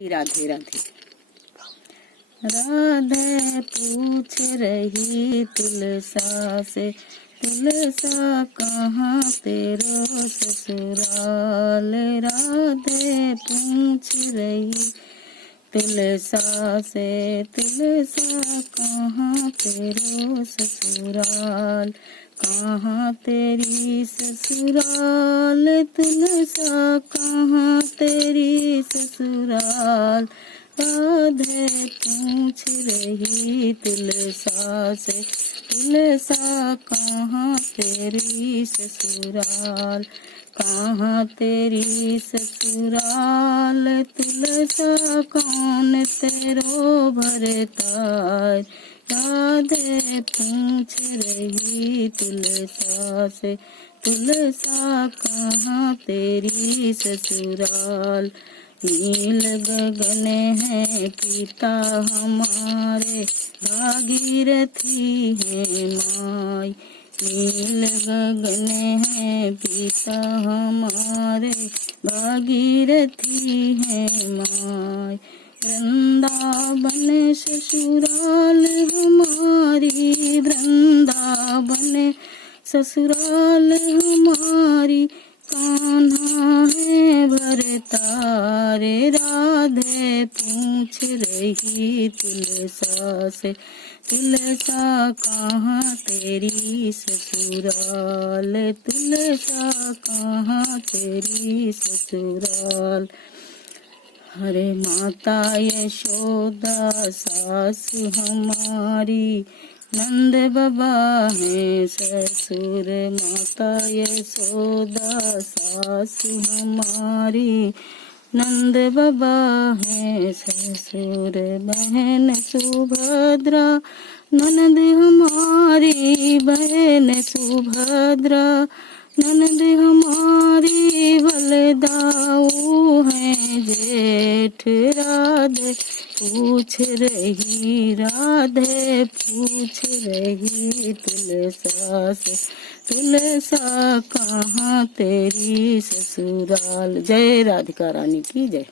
राधे राधे। राधे पूछ रही तुलसा से, तुलसा कहाँ तेरो ससुराल। राधे पूछ रही तुलसा से, तुलसा कहाँ तेरो ससुराल। कहाँ तेरी ससुराल, तुलसा कहाँ तेरी ससुराल। राधे पूछ रही तुलसा से, तुलसा कहाँ तेरी ससुराल। कहाँ तेरी ससुराल, तुलसा कौन तेरो भरतार। राधे पूछ रही तुलसा से, तुलसा कहाँ तेरी ससुराल। नील गगन है पिता हमारे, भागीरथी है माई। नील गगन है पिता हमारे, भागीरथी है माई। वृंदावन ससुराल हमारी, वृंदावन ससुराल हमारी। कान्हा है भरतार। राधे पूछ रही तुलसा से, तुलसा कहाँ तेरी ससुराल। तुलसा कहाँ तेरी ससुराल। हरे माता यशोदा सास हमारी, नंद बाबा है ससुर। माता यशोदा सास हमारी, नंद बाबा है ससुर। बहन सुभद्रा ननद हमारी, बहन सुभद्रा ननद हमारी। बलदाऊ है जेठ। राधे पूछ रही, राधे पूछ रही तुलसा से, तुलसा कहाँ तेरी ससुराल। जय राधिका रानी की जय।